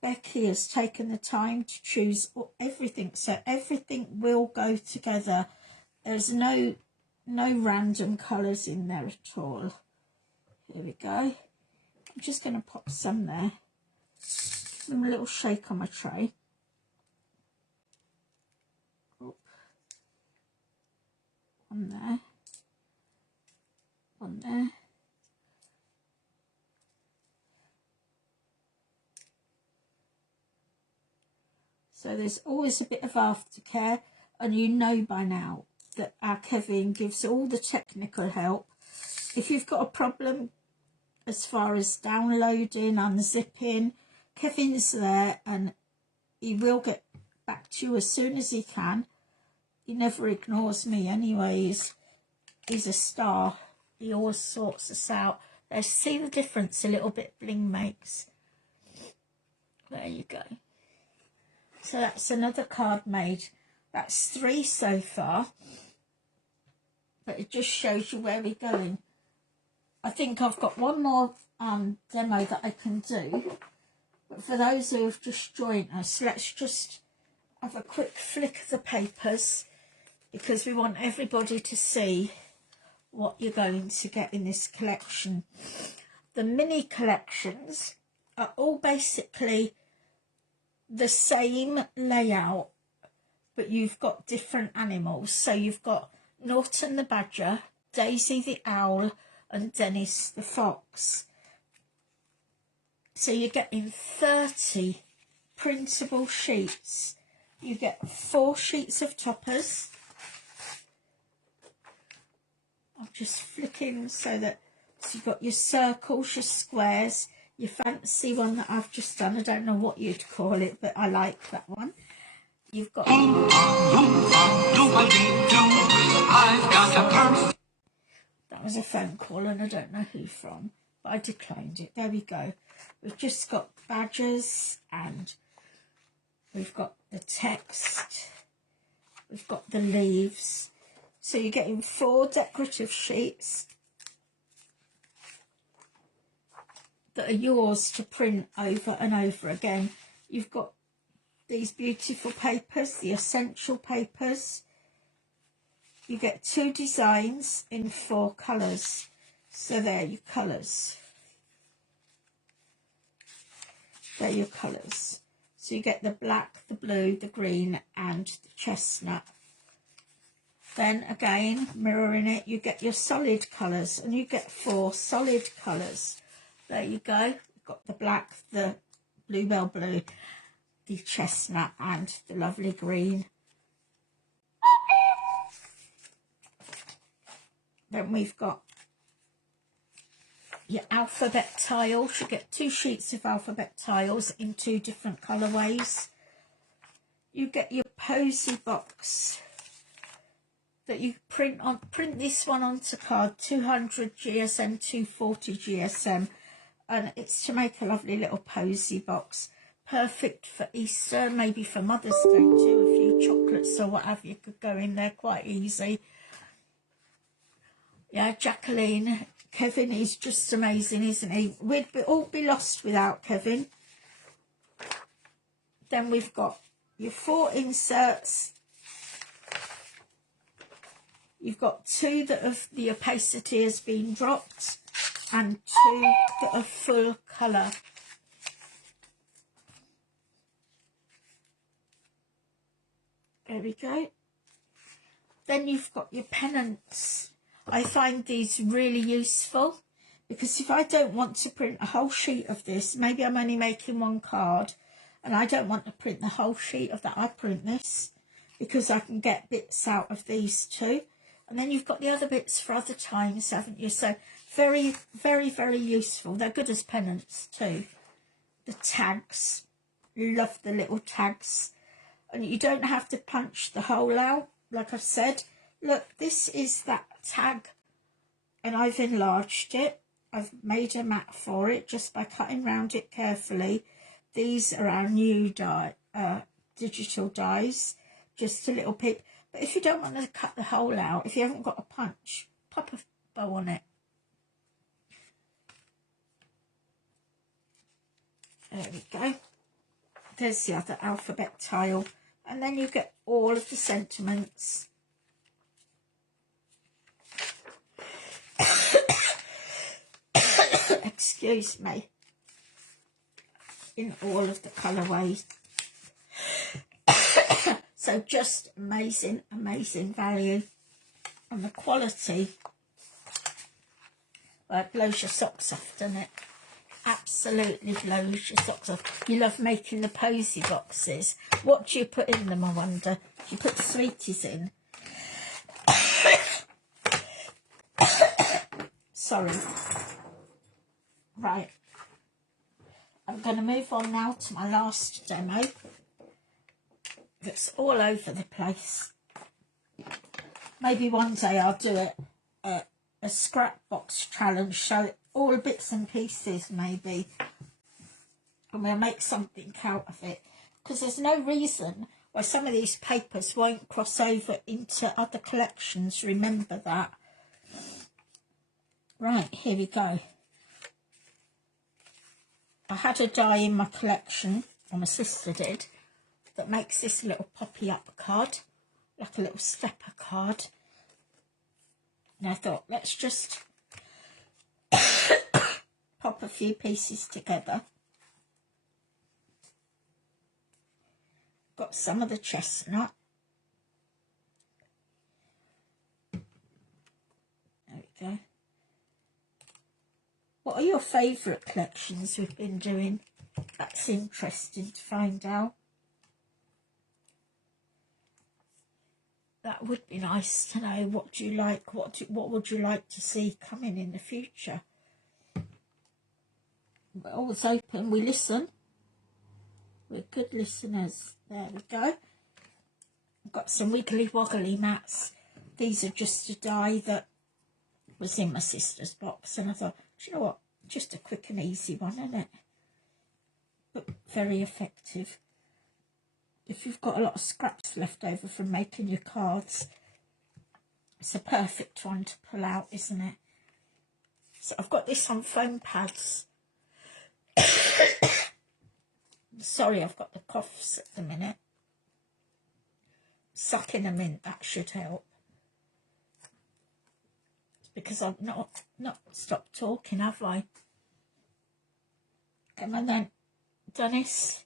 Becky has taken the time to choose everything, so everything will go together. There's no random colours in there at all. Here we go. I'm just going to pop some there. Give them a little shake on my tray. One there. One there. So there's always a bit of aftercare, and you know by now that our Kevin gives all the technical help. If you've got a problem as far as downloading, unzipping, Kevin's there and he will get back to you as soon as he can. He never ignores me anyway. He's a star. He always sorts us out. Let's see the difference a little bit bling makes. There you go. So that's another card made. That's 3 so far. But it just shows you where we're going. I think I've got one more demo that I can do. But for those who have just joined us, let's just have a quick flick of the papers, because we want everybody to see what you're going to get in this collection. The mini collections are all basically the same layout, but you've got different animals. So you've got Norton the badger, Daisy the owl, and Dennis the fox. So you're getting 30 printable sheets. You get 4 sheets of toppers. I'm just flicking so that you've got your circles, your squares, your fancy one that I've just done. I don't know what you'd call it, but I like that one. You've got... That was a phone call and I don't know who from, but I declined it. There we go. We've just got badges and we've got the text. We've got the leaves. So you're getting 4 decorative sheets that are yours to print over and over again. You've got these beautiful papers, the essential papers. You get 2 designs in 4 colours. So they're your colours. They're your colours. So you get the black, the blue, the green and the chestnut. Then again, mirroring it, you get your solid colours, and you get 4 solid colours. There you go. You've got the black, the bluebell blue, the chestnut and the lovely green. Then we've got your alphabet tiles. You get 2 sheets of alphabet tiles in 2 different colourways. You get your posy box that you print this one onto card, 200 GSM, 240 GSM, and it's to make a lovely little posy box. Perfect for Easter, maybe for Mother's Day too. A few chocolates or whatever you could go in there quite easy. Yeah, Jacqueline, Kevin is just amazing, isn't he? We'd all be lost without Kevin. Then we've got your 4 inserts. You've got 2 that have the opacity has been dropped and 2 that are full colour. There we go. Then you've got your pennants. I find these really useful because if I don't want to print a whole sheet of this, maybe I'm only making 1 card and I don't want to print the whole sheet of that, I print this because I can get bits out of these too. And then you've got the other bits for other times, haven't you? So very, very, very useful. They're good as pennants too. The tags, love the little tags. And you don't have to punch the hole out, like I've said. Look, this is that tag, and I've enlarged it. I've made a mat for it just by cutting round it carefully. These are our new digital dies, just a little peep. But if you don't want to cut the hole out, if you haven't got a punch, pop a bow on it. There we go. There's the other alphabet tile. And then you get all of the sentiments. Excuse me. In all of the colourways. So just amazing, amazing value. And the quality, well, it blows your socks off, doesn't it? Absolutely blows your socks off. You love making the posy boxes. What do you put in them, I wonder? Do you put sweeties in? Sorry. Right. I'm going to move on now to my last demo. That's all over the place. Maybe one day I'll do a scrap box challenge, show all bits and pieces maybe, and we'll make something out of it, because there's no reason why some of these papers won't cross over into other collections, remember that. Right, here we go. I had a die in my collection, or my sister did, that makes this little poppy up card, like a little stepper card. And I thought, let's just pop a few pieces together. Got some of the chestnut. There we go. What are your favourite collections we've been doing? That's interesting to find out. That would be nice to know. What do you like? What would you like to see coming in the future? We're always open. We listen. We're good listeners. There we go. I've got some wiggly woggly mats. These are just a die that was in my sister's box, and I thought, do you know what? Just a quick and easy one, isn't it? But very effective. If you've got a lot of scraps left over from making your cards, it's a perfect one to pull out, isn't it? So I've got this on foam pads. Sorry, I've got the coughs at the minute. Sucking them in, that should help. It's because I've not stopped talking, have I? Come on then, Dennis.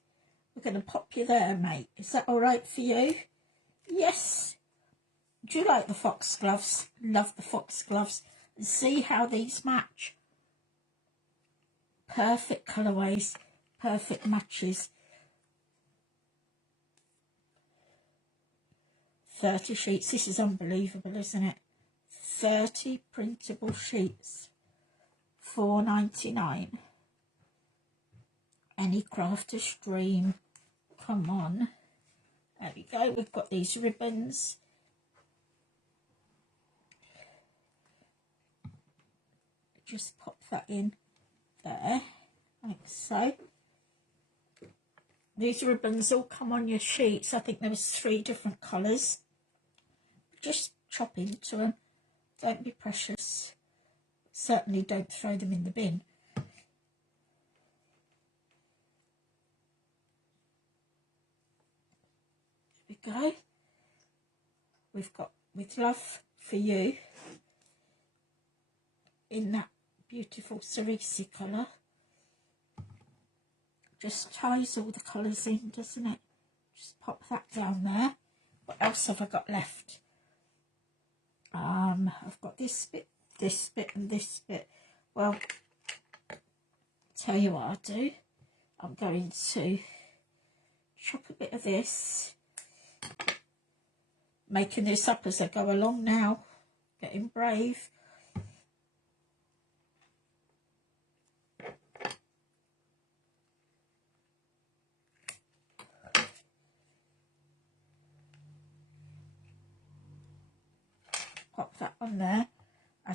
We're going to pop you there, mate. Is that all right for you? Yes. Do you like the foxgloves? Love the foxgloves. And see how these match. Perfect colourways, perfect matches. 30 sheets. This is unbelievable, isn't it? 30 printable sheets. $4.99. Any crafter's dream. Come on. There we go. We've got these ribbons. Just pop that in there, like so. These ribbons all come on your sheets. I think there was 3 different colours. Just chop into them. Don't be precious. Certainly don't throw them in the bin. There we go. We've got With Love for You in that beautiful cerise colour. Just ties all the colours in, doesn't it? Just pop that down there. What else have I got left? I've got this bit, and this bit. Well, tell you what I'll do. I'm going to chop a bit of this. Making this up as I go along now. Getting brave. Pop that on there.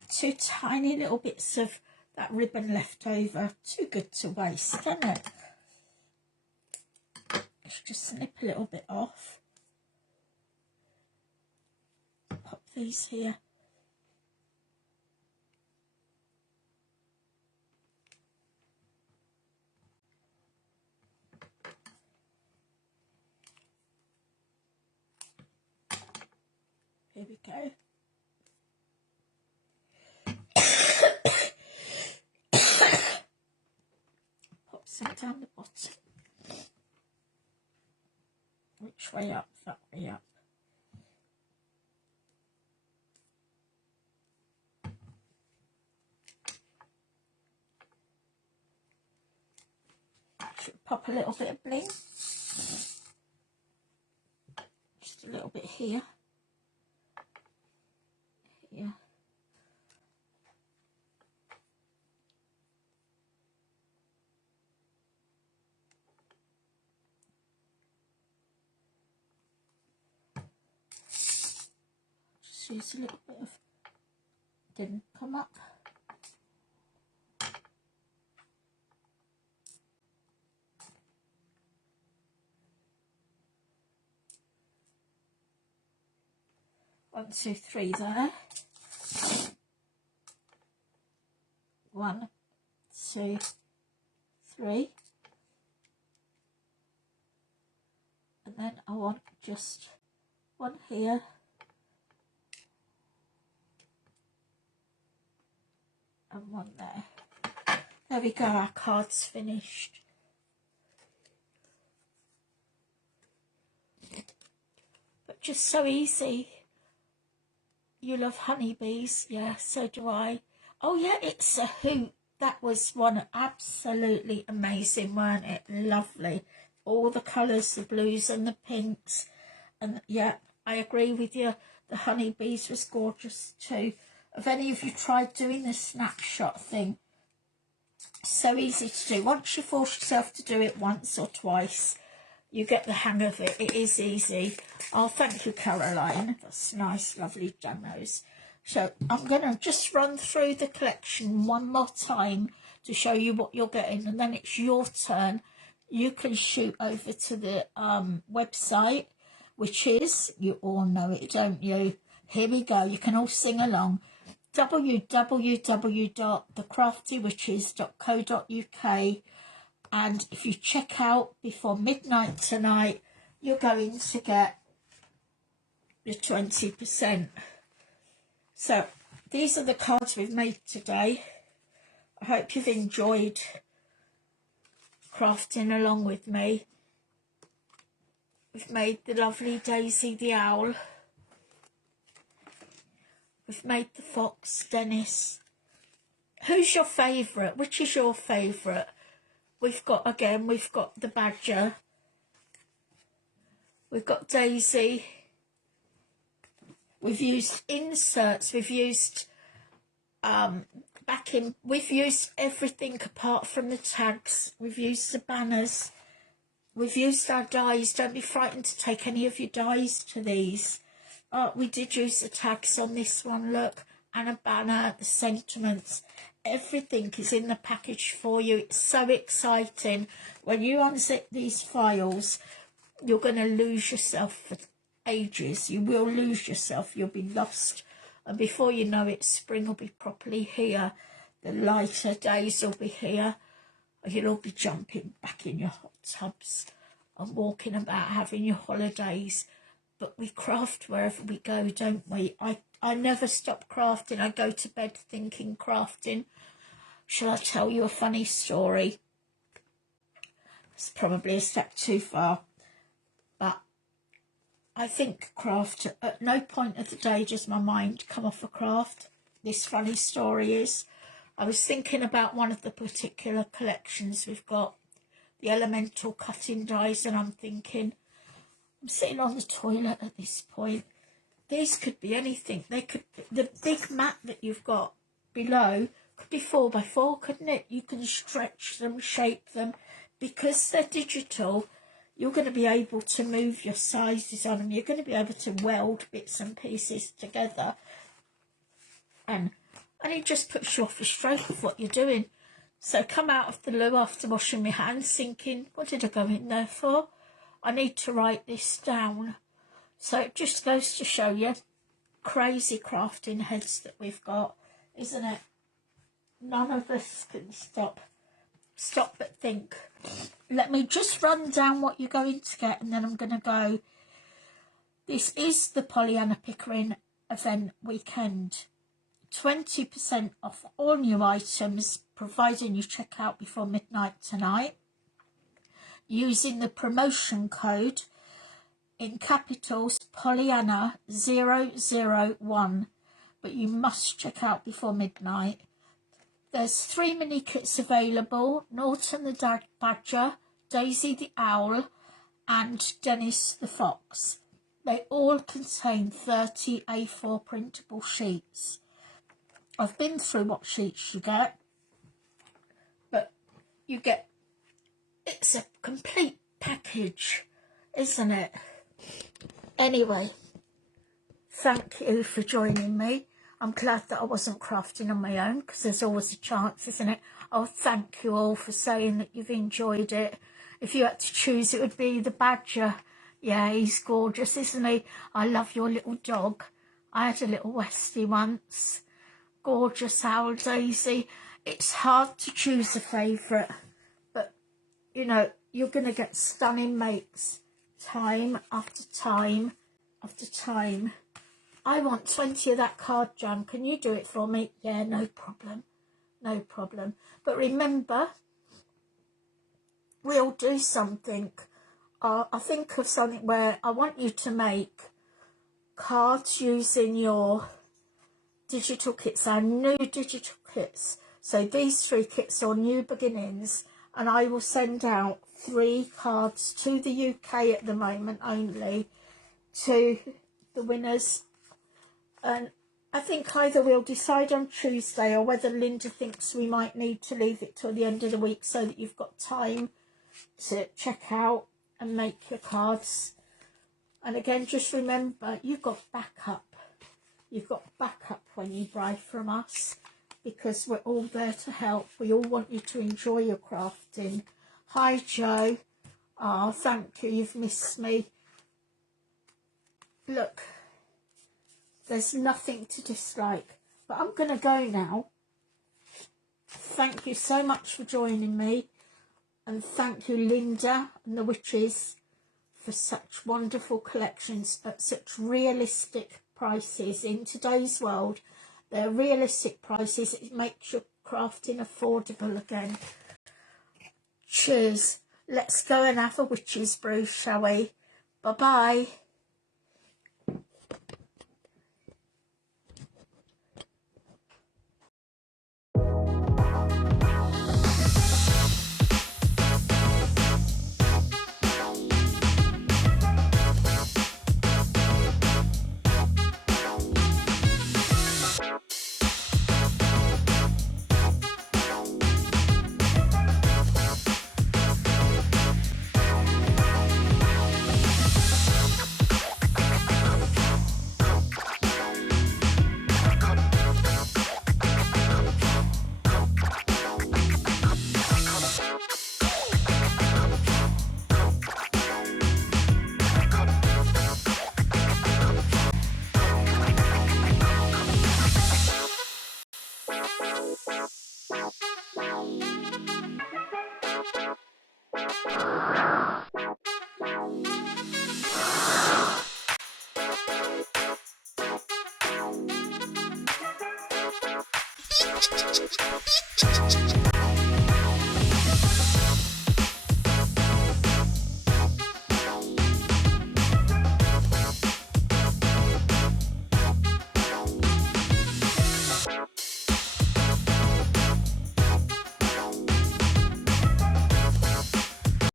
2 tiny little bits of that ribbon left over. Too good to waste, isn't it? Let's just snip a little bit off. Pop these here. Here we go. Pop some down the bottom. Which way up? That way up. Should pop a little bit of bling. Just a little bit here. Here. Just use a little bit of, didn't come up. One, two, three there. 1, 2, 3. And then I want just one here. And one there. There we go, our card's finished. But just so easy. You love honeybees, yeah, so do I. Oh yeah, it's a hoot. That was one absolutely amazing, weren't it? Lovely. All the colours, the blues and the pinks. And yeah, I agree with you. The honeybees was gorgeous too. Have any of you tried doing the snapshot thing? So easy to do. Once you force yourself to do it once or twice, you get the hang of it. It is easy. Oh, thank you, Caroline. That's nice, lovely demos. So I'm going to just run through the collection one more time to show you what you're getting, and then it's your turn. You can shoot over to the website, which is, you all know it, don't you? Here we go. You can all sing along. www.thecraftywitches.co.uk. And if you check out before midnight tonight, you're going to get your 20%. So these are the cards we've made today. I hope you've enjoyed crafting along with me. We've made the lovely Daisy the Owl. We've made the Fox, Dennis. Who's your favourite? Which is your favourite? We've got the Badger. We've got Daisy. We've used inserts. We've used we've used everything apart from the tags. We've used the banners. We've used our dies. Don't be frightened to take any of your dies to these. We did use the tags on this one, look, and a banner, the sentiments. Everything is in the package for you. It's so exciting. When you unzip these files, you're going to lose yourself for ages. You will lose yourself. You'll be lost. And before you know it, spring will be properly here. The lighter days will be here. You'll all be jumping back in your hot tubs and walking about having your holidays. But we craft wherever we go, don't we? I never stop crafting. I go to bed thinking crafting. Shall I tell you a funny story? It's probably a step too far. But I think craft, at no point of the day does my mind come off a craft. This funny story is, I was thinking about one of the particular collections we've got, the elemental cutting dies, and I'm thinking, I'm sitting on the toilet at this point. These could be anything. They could, the big mat that you've got below could be 4x4, couldn't it? You can stretch them, shape them. Because they're digital, you're going to be able to move your sizes on them. You're going to be able to weld bits and pieces together. And and it just puts you off the stroke of what you're doing. So come out of the loo after washing my hands thinking, what did I go in there for? I need to write this down. So it just goes to show you, crazy crafting heads that we've got, isn't it? None of us can stop but think. Let me just run down what you're going to get, and then I'm going to go. This is the Pollyanna Pickering event weekend. 20% off all new items, providing you check out before midnight tonight, using the promotion code in capitals Pollyanna 001, but you must check out before midnight. There's 3 mini kits available: Norton the Badger, Daisy the Owl, and Dennis the Fox. They all contain 30 A4 printable sheets. I've been through what sheets you get, but you get, it's a complete package, isn't it? Anyway, thank you for joining me. I'm glad that I wasn't crafting on my own, because there's always a chance, isn't it? Oh, thank you all for saying that you've enjoyed it. If you had to choose, it would be the Badger. Yeah, he's gorgeous, isn't he? I love your little dog. I had a little Westie once. Gorgeous owl, Daisy. It's hard to choose a favourite, but, you know, you're going to get stunning makes time after time after time. I want 20 of that card jam. Can you do it for me? Yeah, no problem. No problem. But remember, we'll do something. I think of something where I want you to make cards using your digital kits, our new digital kits. So these 3 kits are new beginnings, and I will send out 3 cards to the UK at the moment only, to the winners. And I think either we'll decide on Tuesday, or whether Linda thinks we might need to leave it till the end of the week so that you've got time to check out and make your cards. And again, just remember, you've got backup. You've got backup when you buy from us, because we're all there to help. We all want you to enjoy your crafting. Hi, Joe. Oh, thank you. You've missed me. Look, there's nothing to dislike. But I'm going to go now. Thank you so much for joining me. And thank you, Linda and the witches, for such wonderful collections at such realistic prices. In today's world, they're realistic prices. It makes your crafting affordable again. Cheers. Let's go and have a witch's brew, shall we? Bye-bye.